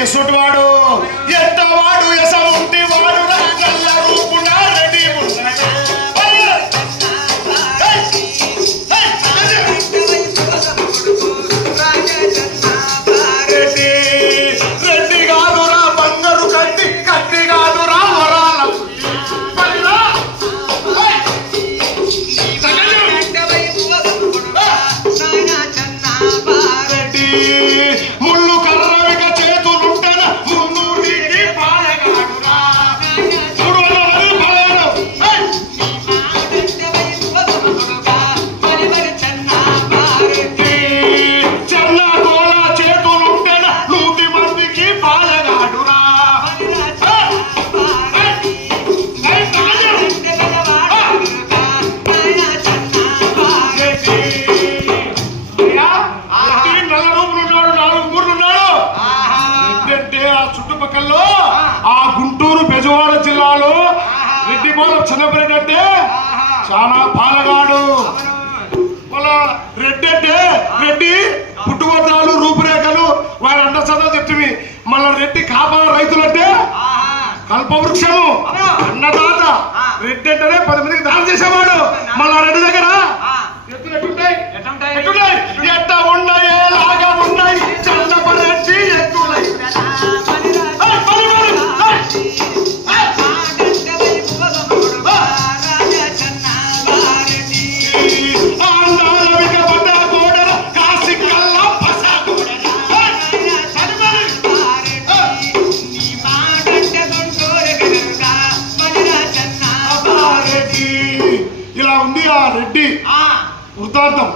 వంశము మన రెడ్డి ఎసోటి మళ్ళా రెడ్డి కాపా రైతులంటే? కల్పవృక్షము. అన్నదాత రెడ్డి అంటేనే పది మందికి దానం చేసేవాడు. మళ్ళా రెడ్డి దగ్గర? ఎత్తులు ఎట్లుంటాయి? ఎట్లున్నాయి ఎట్ట ఉన్నాయి ఆ రెడ్డి. వృత్తాంతం.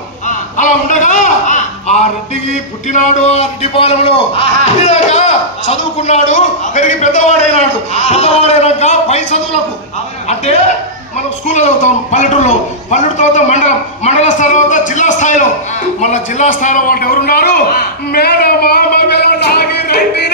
అలా ఉండగా ఆ. రెడ్డికి పుట్టినాడు ఆ రెడ్డి పాలెంలో పుట్టినాక చదువుకున్నాడు పెరిగి పెద్దవాడైనాడు. పెద్దవాడైనాక పై చదువులకు. అంటే మనం స్కూల్లో చదువుతాం పల్లెటూరులో. పల్లెటూరు తర్వాత మండలం మండల స్థాయి తర్వాత జిల్లా స్థాయిలో. మన జిల్లా స్థాయిలో వాళ్ళు ఎవరున్నారు? వెలనాగి రెడ్డి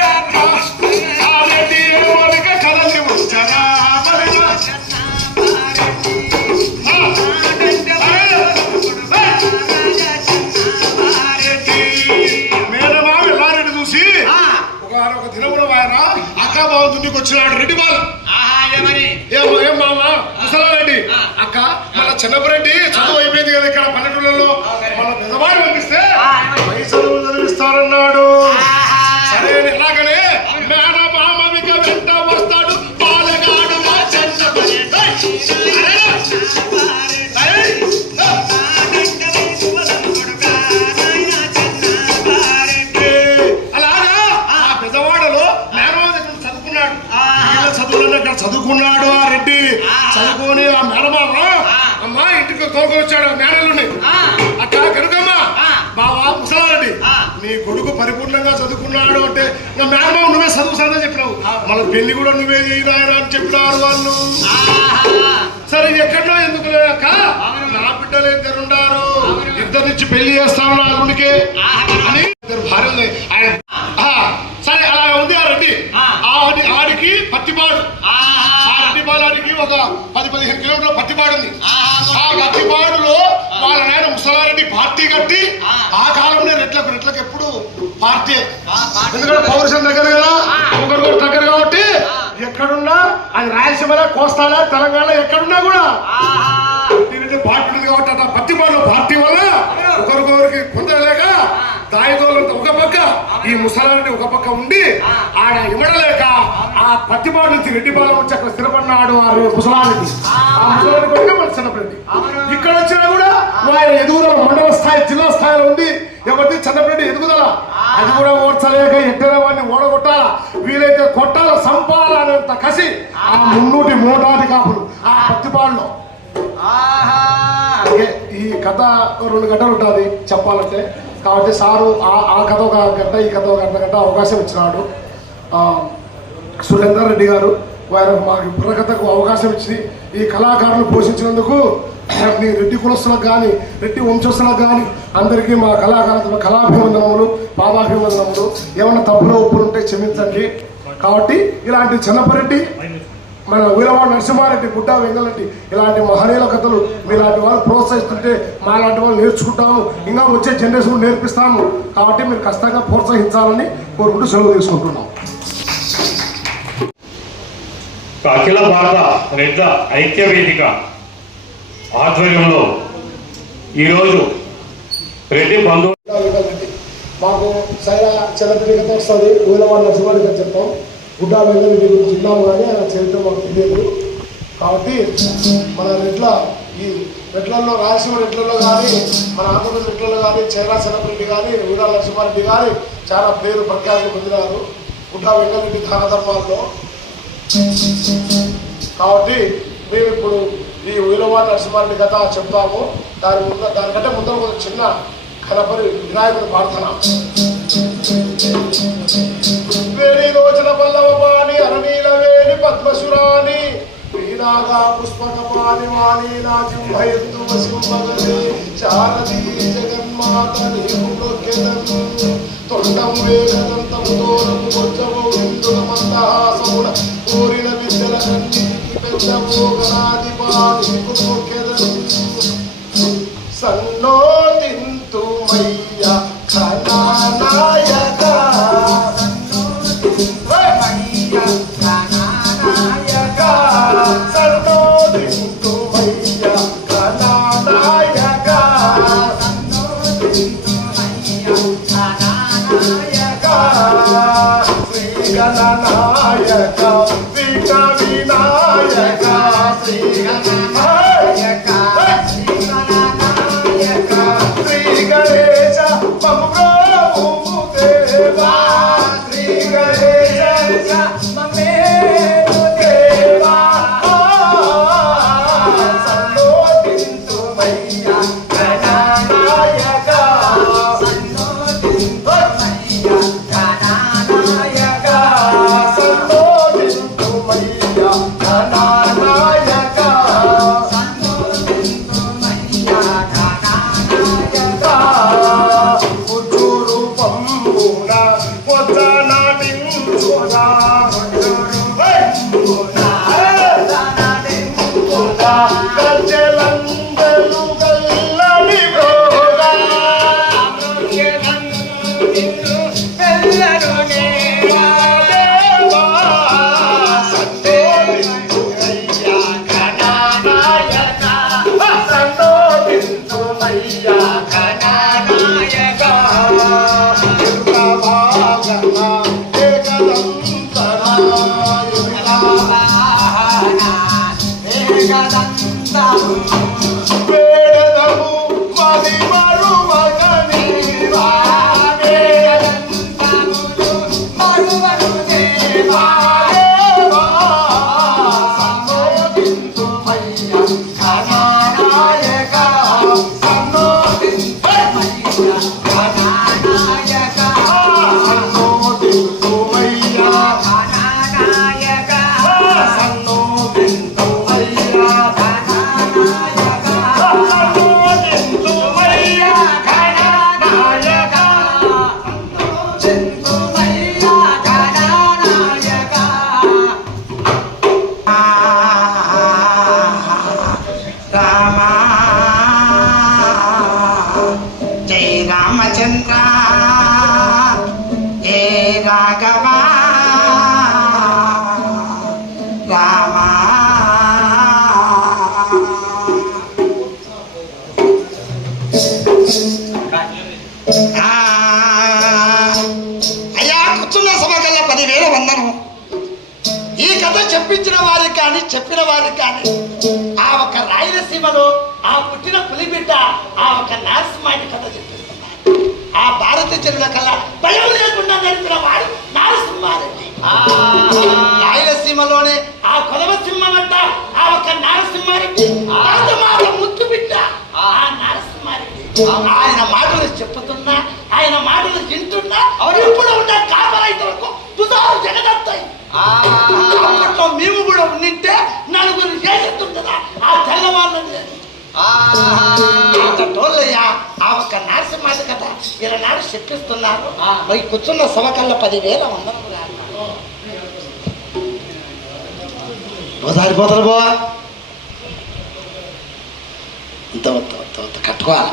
మేనమామ నువ్వే చదువుతానని చెప్పినావు. మన పెళ్ళి కూడా నువ్వే చేయరాయరా అని చెప్పినారు వాళ్ళు. సరే ఎక్కడో ఎందుకు లేక నా బిడ్డలు ఇద్దరు ఉండారు ఇద్దరు నుంచి పెళ్ళి చేస్తాను నా అని ఇద్దరు భార్యల్ని ఆయన సరే అలా ఉంది ఆ రెడ్డి. ఆడి ఆడికి పత్తిపాడు. ఆ రెడ్డి బాలానికి ఒక పార్టీ. ఎందుకంటే పౌరుషం దగ్గర కదా? ఒకరికొకరు దగ్గర కాబట్టి ఎక్కడున్నా అది రాయలసీమలో కోస్తాలో తెలంగాణ ఎక్కడున్నా కూడా దీనికి పార్టీ ఉంది కాబట్టి అట్లా పత్తిపాడులో పార్టీ వల్ల ఒకరికొకరికి పొందలేక దాయిదోలంతా ఒక పక్క ఈ ముసలారెడ్డి ఒక పక్క ఉండి ఆడ ఇవ్వడలేక ఆ పత్తిపాడు నుంచి రెడ్డిపాలెం వచ్చి అక్కడ స్థిరపడినాడు ఆ ముసలారెడ్డి. ఆ. ముసలారెడ్డి కొడుకే మన చిన్నప్పటి ఇక్కడ వచ్చినా కూడా ఆయన ఎదుగుదల మండల స్థాయి జిల్లా స్థాయిలో ఉంది ఎవరిది చిన్నప్పటి ఎదుగుదల? అది కూడా ఓడ్చలేక ఎట్టేలా వాడిని ఓడగొట్టాలా? వీలైతే కొట్టాల సంపాలనేంత కసి ఆ మున్నూటి మోటాటి కాపులు ఆ పత్తిపాడులో. ఓకే, ఈ కథ రెండు గంటలు ఉంటుంది చెప్పాలంటే. కాబట్టి సారు ఆ ఆ కథ ఒక గంట ఈ కథ ఒక అర్ధ గంట అవకాశం ఇచ్చినాడు. ఆ, సురేందర్ రెడ్డి గారు వారు మాకు బుర్రకథకు అవకాశం ఇచ్చి ఈ కళాకారులు పోషించినందుకు మీ రెడ్డి కులస్తులకు కానీ రెడ్డి వంశస్థులకు కానీ అందరికీ మా కళాకారుల కళాభివందనములు పాదాభివందనములు. ఏమన్నా తప్పులో ఒప్పులు ఉంటే క్షమించండి. కాబట్టి ఇలాంటి చిన్నపరెడ్డి మన వీరవాడ నరసింహారెడ్డి గుడ్డ వెంగలరెడ్డి ఇలాంటి మహనీయుల కథలు మీలాంటి వాళ్ళు ప్రోత్సహిస్తుంటే మా లాంటి వాళ్ళు నేర్చుకుంటాము. ఇంకా వచ్చే జనరేషన్ నేర్పిస్తాము. కాబట్టి మీరు ఖచ్చితంగా ప్రోత్సహించాలని కోరుకుంటూ సెలవు తీసుకుంటున్నాం. అఖిల భారత రెడ్ల ఐక్య వేదిక ఆధ్వర్యంలో ఈరోజు ప్రతి బంధు మాకు సైరా చిన్నపిల్లి కథ వస్తుంది వీరవాడ నరసింహారెడ్డి చెప్తాం గుడ్డా వెంగళరెడ్డి గురించి విన్నాము కానీ ఆయన చరిత్ర మాకు తెలియదు. కాబట్టి మన రెట్ల ఈ రెడ్లలో రాయలసీమ రెట్లలో కానీ మన ఆంధ్రప్రదేశ్ రెట్లలో కానీ చైరా చిన్నపిరెడ్డి కానీ వీరాల లక్ష్మారెడ్డి కానీ చాలా పేరు ప్రఖ్యాతి పొందినారు. గుడ్డా వెంగళరెడ్డి దాన ధర్మాల్లో. కాబట్టి మేము ఇప్పుడు ఈ ఉయలవాడ నరసింహారెడ్డి కథ చెప్తాము. దాని ముందు దానికంటే ముందర ఒక చిన్న కనపరి వినాయకుడు ప్రార్థన. రోజున పల్లవపాణి అరణీల వేణి పద్మశురాణి వీణాగా పుష్పకపాణి వాణి నా జింహయందు వసింపగలే శారదీ జగన్మాత నీకులొక్కెదన్ తొండం వేగదంతము దూరము కొంచెము ఇందుల మందహాసముడ కోరిన విద్యల కంటి పెద్ద భోగనాధిపాణి Da da da da వారికి కానీ ఆ ఒక రాయలసీమలో ఆ పుట్టిన పులిబిడ్డ ఆ ఒక నరసింహాడి కథ చెప్పిస్తున్నారు ఆ భారత జనుల కల్లా భయం లేకుండా నడిపిన వాడు నరసింహారెడ్డి. రాయలసీమలోనే ఆ కొదవ సింహమంట ఆ ఒక నరసింహారెడ్డి. రాజమాత ముద్దు బిడ్డ ఆ. నరసింహారెడ్డి. ఆయన మాటలు చెప్పుతున్నా ఆయన మాటలు వింటున్నా ఇప్పుడు ఉన్న కాపరైతులకు తుదాలు జగదత్తాయి అప్పట్లో మేము కూడా ఉండింటే నలుగురు చేసేస్తుంటదా ఆ తెల్లవాళ్ళని. టోళ్ళయ్యా ఆ ఒక్క నరసింహాజ కథ ఇలా నాడు చెప్పిస్తున్నారు. మరి కూర్చున్న సభకల్లా పదివేల వందలు నువ్వు సారిపోతారు బావా ఇంత కట్టుకోవాలి.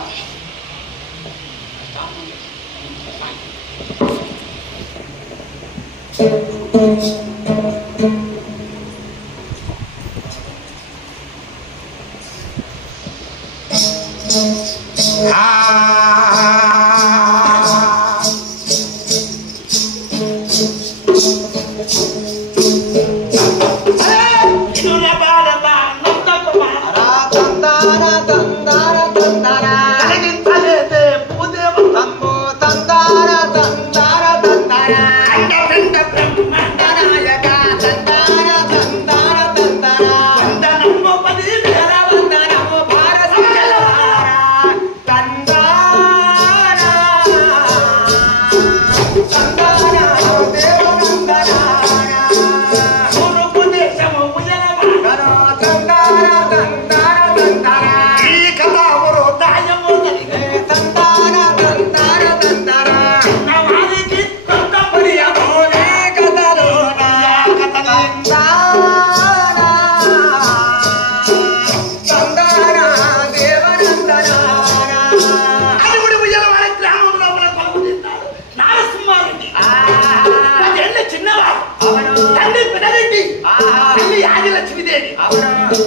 తల్లి ఆదిలక్ష్మీదేవి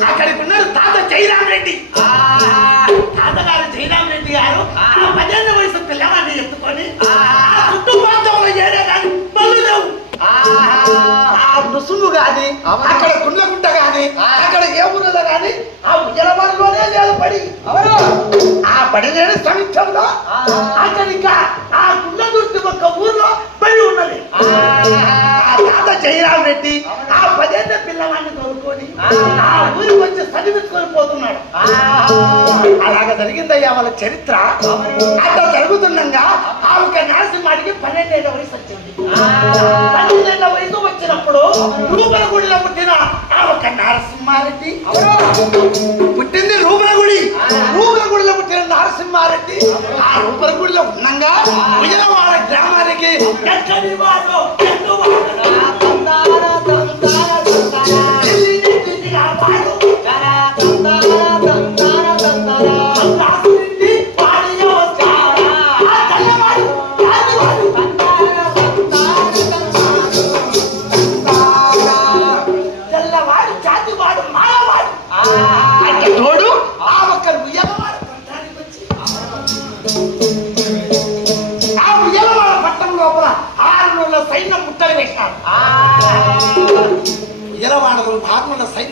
అక్కడికి ఉన్నాడు తాత జయరాం రెడ్డి తాతగారు జయరాం రెడ్డి గారు పదేళ్ళ వయసు పిల్లవాడిని ఎత్తుకొని ఆ. చుట్టుప్రాంతంలో ఏడే కానీ పళ్ళు లేవు. ఆ. రుసుము గాని అక్కడ గుండ్లగుంట గాని అక్కడ ఏ ఊరిలో గాని ఆ ఉజలవాడలోనే లేదు పడి ఆ పడి లేని సమీక్షంలో అక్కడిక ఆ గుండ్లదుర్తి ఒక ఊర్లో పడి ఉన్నది. ఆ. తాత జయరాం రెడ్డి ఆ పదేళ్ళ ఆ ఊరి వచ్చి చదివించుకొని పోతున్నాడు. అలాగ జరిగిందయ్యా వాళ్ళ చరిత్ర. అట్లా జరుగుతుండగా ఆ ఒక నరసింహాడికి పన్నెండేళ్ళ వయసు వచ్చింది. పన్నెండేళ్ళ వయసు వచ్చినప్పుడు రూపలగుడిలో పుట్టిన ఆ ఒక నరసింహారెడ్డి. పుట్టింది రూపల గుడిలో పుట్టిన నరసింహారెడ్డి. ఆ రూపలగుడిలో ఉండగా విజయవాడ గ్రామానికి ఎక్కడి వాడు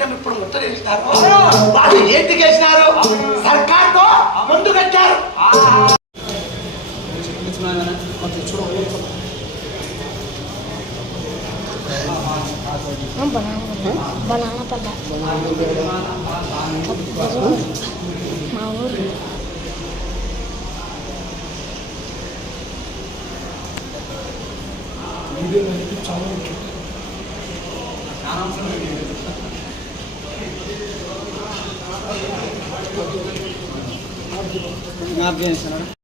వాళ్ళు ఇప్పుడు ముచ్చట వేసినారు వాళ్ళు సర్కార్తో ముందు కట్టారు బనానా పల్ల. Nga bien, sana.